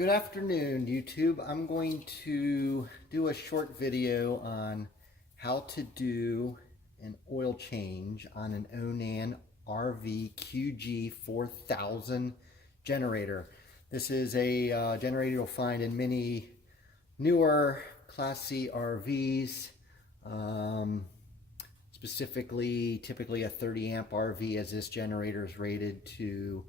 Good afternoon, YouTube. I'm going to do a short video on how to do an oil change on an Onan RV QG 4000 generator. This is a generator you'll find in many newer Class C RVs, specifically typically a 30 amp RV, as this generator is rated to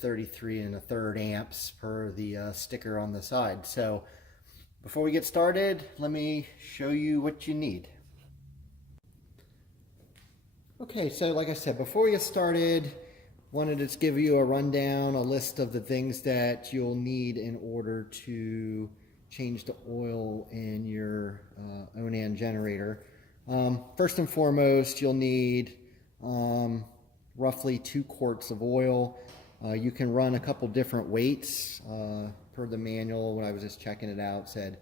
33 1/3 amps per the sticker on the side. So before we get started, let me show you what you need. Okay, so like I said, before we get started, wanted to just give you a rundown, a list of the things that you'll need in order to change the oil in your Onan generator. First and foremost, you'll need roughly 2 quarts of oil. You can run a couple different weights. Per the manual, when I was just checking it out, said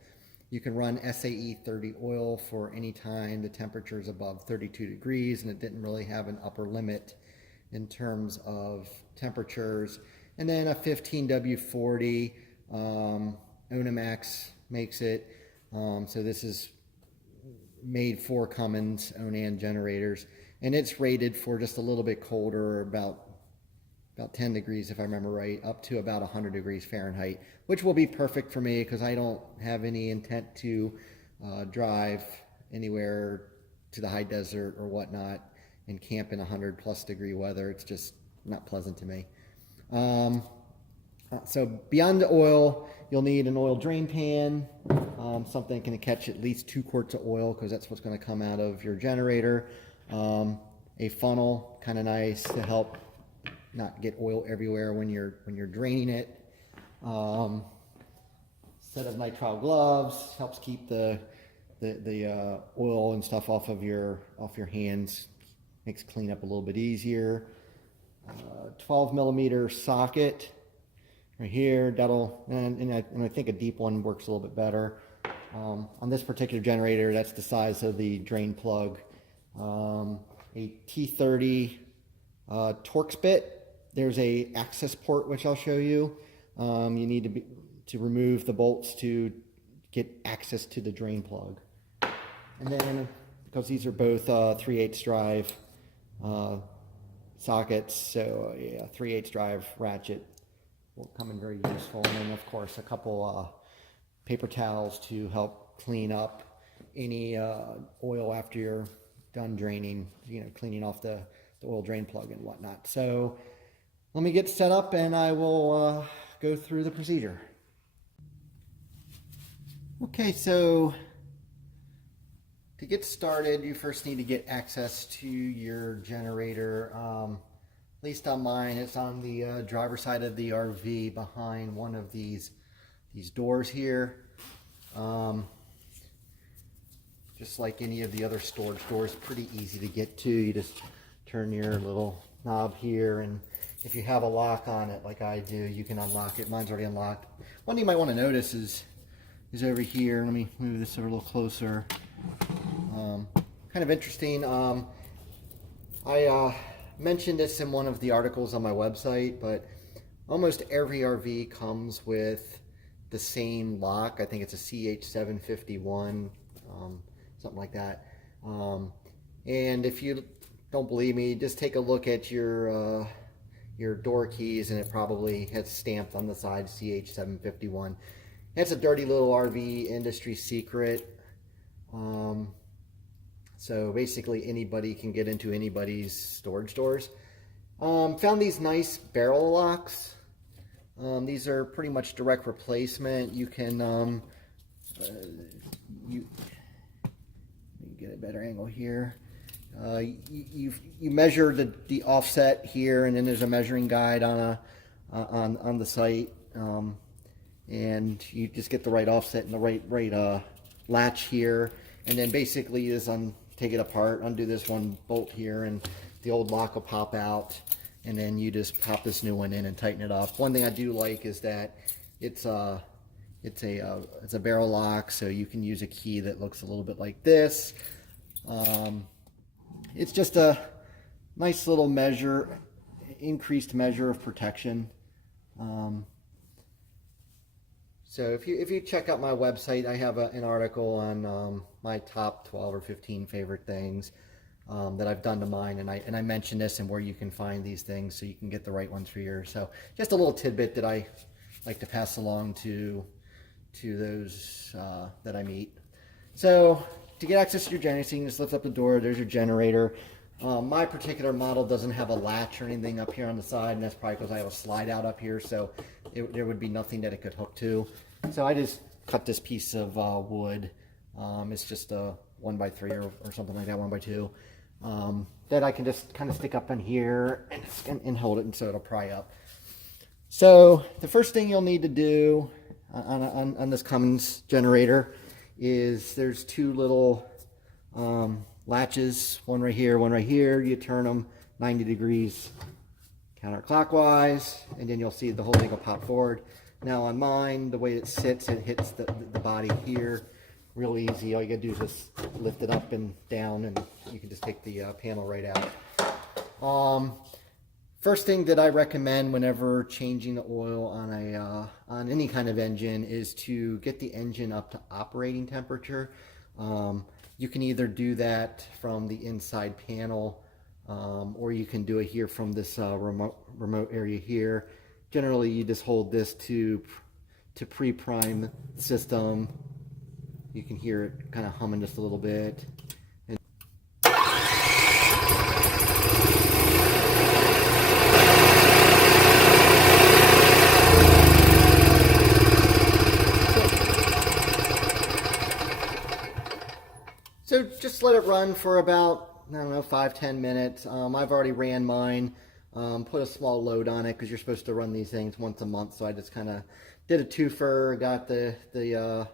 you can run SAE 30 oil for any time the temperature is above 32 degrees, and it didn't really have an upper limit in terms of temperatures. And then a 15W40, Onamax makes it. So this is made for Cummins Onan generators, and it's rated for just a little bit colder, about 10 degrees if I remember right, up to about 100 degrees Fahrenheit, which will be perfect for me because I don't have any intent to drive anywhere to the high desert or whatnot and camp in 100+ degree weather. It's just not pleasant to me. So beyond the oil, you'll need an oil drain pan, something that can catch at least 2 quarts of oil, because that's what's going to come out of your generator. A funnel, kind of nice to help not get oil everywhere when you're draining it. Set of nitrile gloves helps keep the oil and stuff off your hands, makes cleanup a little bit easier. 12mm socket right here. That'll and I think a deep one works a little bit better. On this particular generator, that's the size of the drain plug. A T30 Torx bit. There's a access port, which I'll show you. You need to remove the bolts to get access to the drain plug. And then, because these are both 3/8 drive sockets, so a 3/8 drive ratchet will come in very useful. And then, of course, a couple paper towels to help clean up any oil after you're done draining, cleaning off the oil drain plug and whatnot. So let me get set up and I will go through the procedure. Okay, so to get started, you first need to get access to your generator. At least on mine, it's on the driver's side of the RV behind one of these doors here. Just like any of the other storage doors, pretty easy to get to. You just turn your little knob here, and if you have a lock on it like I do, you can unlock it. Mine's already unlocked. One thing you might want to notice is over here. Let me move this over a little closer. Kind of interesting. I mentioned this in one of the articles on my website, but almost every RV comes with the same lock. I think it's a CH751, something like that. And if you don't believe me, just take a look at your door keys, and it probably has stamped on the side CH751. It's a dirty little RV industry secret. So basically anybody can get into anybody's storage doors. Found these nice barrel locks. These are pretty much direct replacement. You can you get a better angle here. You measure the offset here, and then there's a measuring guide on the site, and you just get the right offset and the right latch here, and then basically you just take it apart, undo this one bolt here, and the old lock will pop out, and then you just pop this new one in and tighten it up. One thing I do like is that it's a barrel lock, so you can use a key that looks a little bit like this. It's just a nice little increased measure of protection. So if you check out my website, I have an article on my top 12 or 15 favorite things that I've done to mine, and I mention this and where you can find these things so you can get the right ones for yours. So just a little tidbit that I like to pass along to those that I meet. So to get access to your generator, so you can just lift up the door. There's your generator. My particular model doesn't have a latch or anything up here on the side, and that's probably because I have a slide out up here, so there would be nothing that it could hook to. So I just cut this piece of wood. It's just a 1x3 or something like that, 1x2, that I can just kind of stick up in here and hold it, and so it'll pry up. So the first thing you'll need to do on this Cummins generator is there's two little latches, one right here, one right here. You turn them 90 degrees counterclockwise, and then you'll see the whole thing will pop forward. Now on mine, the way it sits, it hits the body here real easy. All you gotta do is just lift it up and down, and you can just take the panel right out. First thing that I recommend whenever changing the oil on any kind of engine is to get the engine up to operating temperature. You can either do that from the inside panel, or you can do it here from this remote area here. Generally, you just hold this to pre-prime the system. You can hear it kind of humming just a little bit. So just let it run for about, I don't know, 5-10 minutes. I've already ran mine, put a small load on it because you're supposed to run these things once a month. So I just kind of did a twofer, got the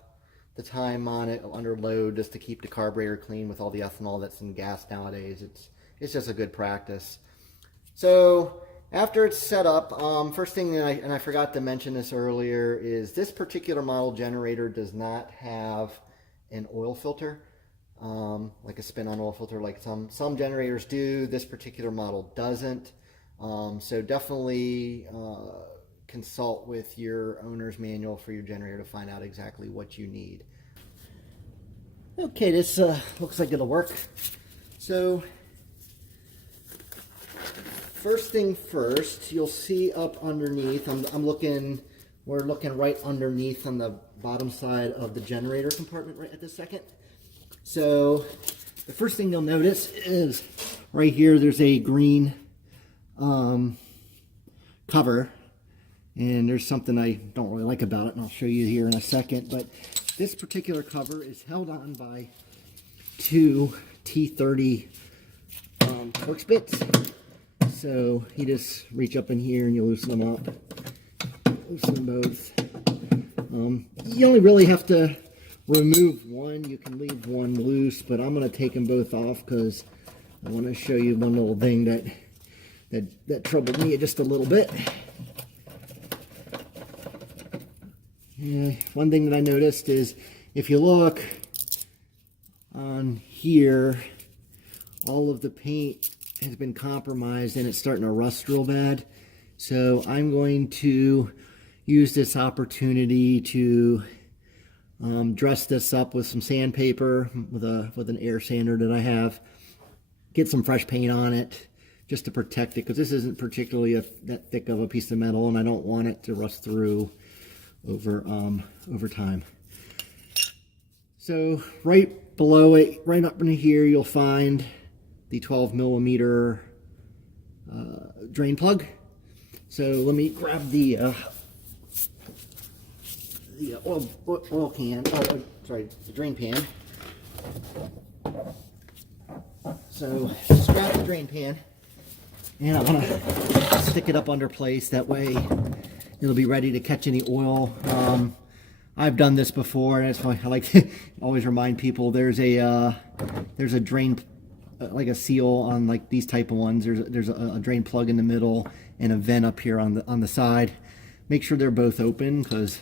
time on it under load just to keep the carburetor clean with all the ethanol that's in gas nowadays. It's just a good practice. So after it's set up, first thing, and I forgot to mention this earlier, is this particular model generator does not have an oil filter. Like a spin-on oil filter like some generators do. This particular model doesn't. So definitely consult with your owner's manual for your generator to find out exactly what you need. Okay, this looks like it'll work. So first thing first, you'll see up underneath, we're looking right underneath on the bottom side of the generator compartment right at this second. So the first thing you'll notice is right here there's a green cover, and there's something I don't really like about it, and I'll show you here in a second. But this particular cover is held on by two T30 Torx bits. So you just reach up in here and you loosen them up. Loosen them both. You only really have to remove one. You can leave one loose, but I'm going to take them both off because I want to show you one little thing that troubled me just a little bit. Yeah, one thing that I noticed is if you look on here, all of the paint has been compromised and it's starting to rust real bad. So I'm going to use this opportunity to dress this up with some sandpaper with an air sander that I have. Get some fresh paint on it just to protect it, because this isn't particularly that thick of a piece of metal, and I don't want it to rust through over time. So right below it, right up in here, you'll find the 12 millimeter drain plug. So let me grab the oil can, sorry, the drain pan. So just grab the drain pan, and I'm gonna stick it up under place. That way it'll be ready to catch any oil. I've done this before, and that's why I like to always remind people there's a drain, like a seal on like these type of ones. There's a drain plug in the middle and a vent up here on the side. Make sure they're both open, because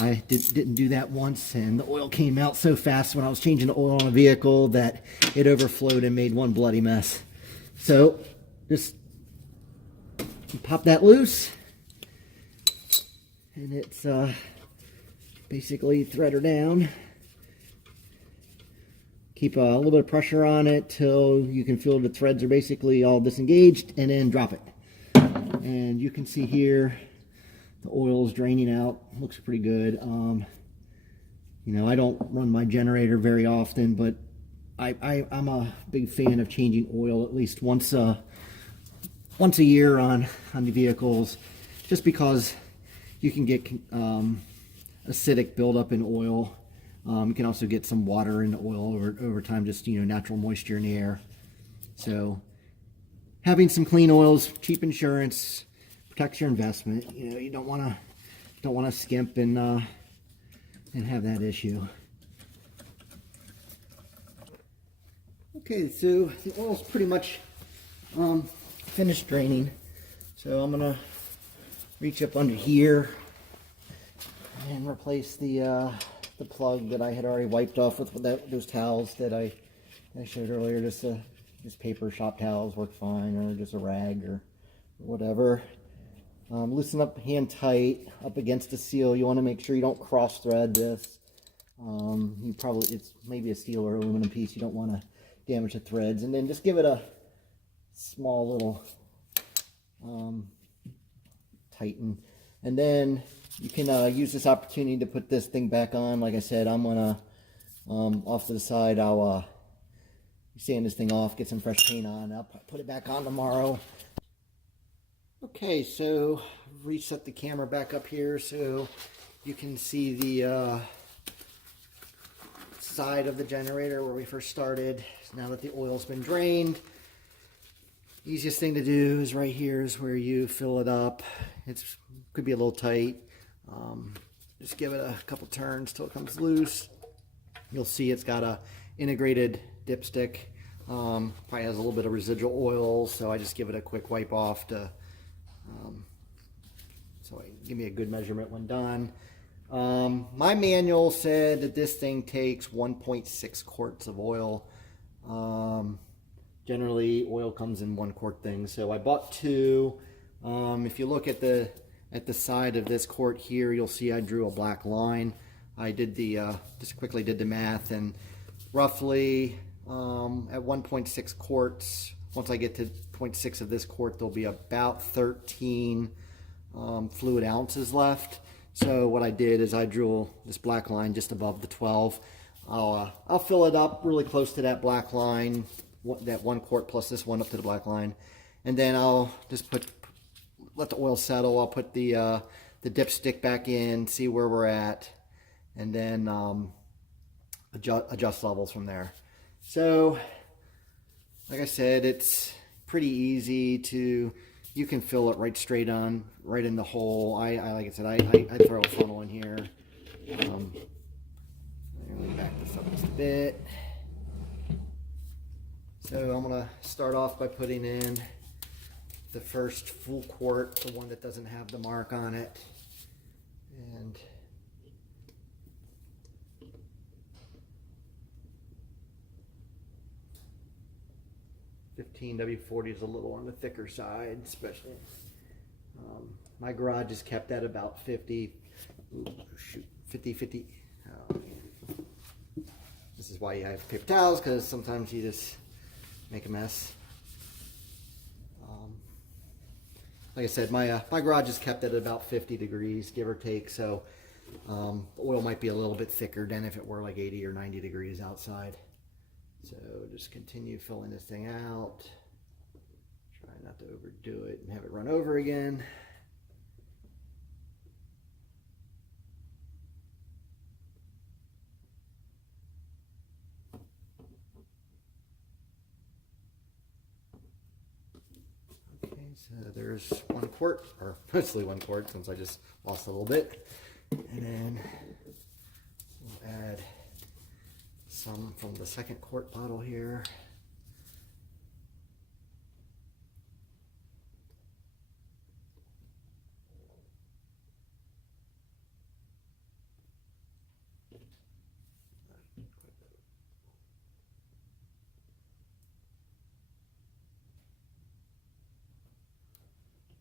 I didn't do that once, and the oil came out so fast when I was changing the oil on a vehicle that it overflowed and made one bloody mess. So just pop that loose, and it's basically thread her down. Keep a little bit of pressure on it till you can feel the threads are basically all disengaged, and then drop it. And you can see here the oil is draining out. Looks pretty good. You know, I don't run my generator very often, but I'm a big fan of changing oil at least once a year on the vehicles, just because you can get acidic buildup in oil. You can also get some water in the oil over time, just, you know, natural moisture in the air. So having some clean oils, cheap insurance, protects your investment. You know, you don't want to skimp and have that issue. Okay, so the oil's pretty much finished draining. So I'm gonna reach up under here and replace the plug that I had already wiped off with those towels that I showed earlier. Just paper shop towels work fine, or just a rag or whatever. Loosen up hand tight up against the seal. You want to make sure you don't cross thread this. It's maybe a steel or aluminum piece. You don't want to damage the threads. And then just give it a small little tighten. And then you can use this opportunity to put this thing back on. Like I said, I'm gonna off to the side, I'll sand this thing off, get some fresh paint on. I'll put it back on tomorrow. Okay, so reset the camera back up here so you can see the side of the generator where we first started. So now that the oil's been drained, easiest thing to do is right here is where you fill it up. It could be a little tight. Just give it a couple turns till it comes loose. You'll see it's got a integrated dipstick. Probably has a little bit of residual oil, so I just give it a quick wipe off to give me a good measurement when done. My manual said that this thing takes 1.6 quarts of oil. Generally, oil comes in 1 quart things, so I bought 2. If you look at the side of this quart here, you'll see I drew a black line. I did just quickly did the math, and roughly at 1.6 quarts, once I get to 0.6 of this quart, there'll be about 13 fluid ounces left. So what I did is I drew this black line just above the 12. I'll fill it up really close to that black line, that 1 quart plus this one up to the black line, and then I'll just let the oil settle. I'll put the dipstick back in, see where we're at, and then adjust levels from there. So, like I said, it's pretty easy to. You can fill it right straight on, right in the hole. Like I said, I throw a funnel in here. Let me back this up just a bit. So I'm gonna start off by putting in the first full quart, the one that doesn't have the mark on it, and W40 is a little on the thicker side, especially. My garage is kept at about 50. Ooh, shoot, 50. Oh, man. This is why you have paper towels, because sometimes you just make a mess. Like I said, my garage is kept at about 50 degrees, give or take. So the oil might be a little bit thicker than if it were like 80 or 90 degrees outside. So just continue filling this thing out. Try not to overdo it and have it run over again. Okay, so there's 1 quart, or mostly 1 quart since I just lost a little bit. And then we'll add some from the 2nd quart bottle here.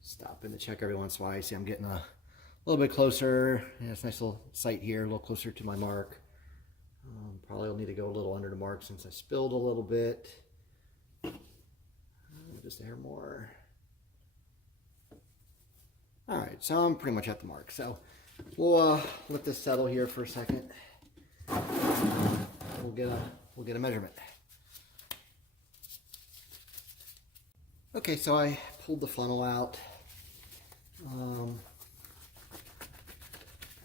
Stop in to check every once in a while. You see I'm getting a little bit closer. Yeah, it's a nice little sight here, a little closer to my mark. Probably will need to go a little under the mark since I spilled a little bit. Just a hair more. All right, so I'm pretty much at the mark. So we'll let this settle here for a second. We'll get a measurement. Okay, so I pulled the funnel out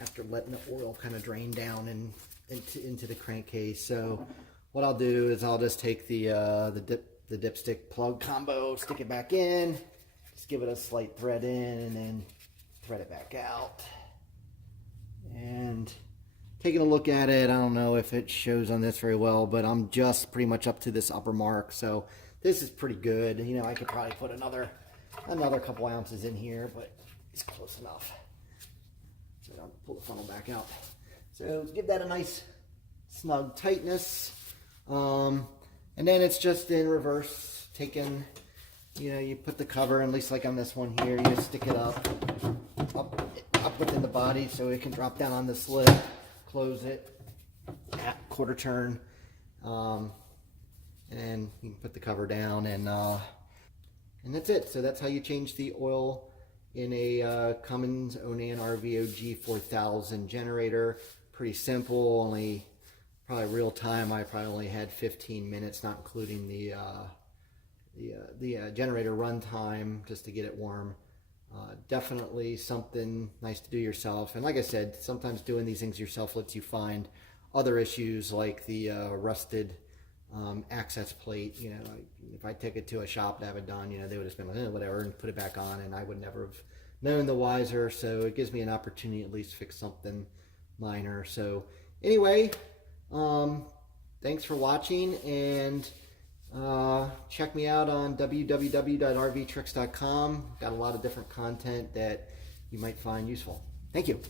after letting the oil kind of drain down into the crankcase. So what I'll do is I'll just take the dipstick plug combo, stick it back in, just give it a slight thread in, and then thread it back out. And taking a look at it, I don't know if it shows on this very well, but I'm just pretty much up to this upper mark, so this is pretty good. You know, I could probably put another couple ounces in here, but it's close enough. So I'll pull the funnel back out. So give that a nice snug tightness. And then it's just in reverse, taking, you know, you put the cover, at least like on this one here, you just stick it up within the body so it can drop down on the slit, close it, quarter turn, and then you can put the cover down, and that's it. So that's how you change the oil in a Cummins Onan RV QG 4000 generator. Pretty simple, only probably real time. I probably only had 15 minutes, not including the generator run time just to get it warm. Definitely something nice to do yourself. And like I said, sometimes doing these things yourself lets you find other issues like the rusted access plate. You know, if I took it to a shop to have it done, you know, they would have been like, whatever, and put it back on, and I would never have known the wiser. So it gives me an opportunity to at least fix something minor. So anyway, thanks for watching, and check me out on www.rvtricks.com. Got a lot of different content that you might find useful. Thank you.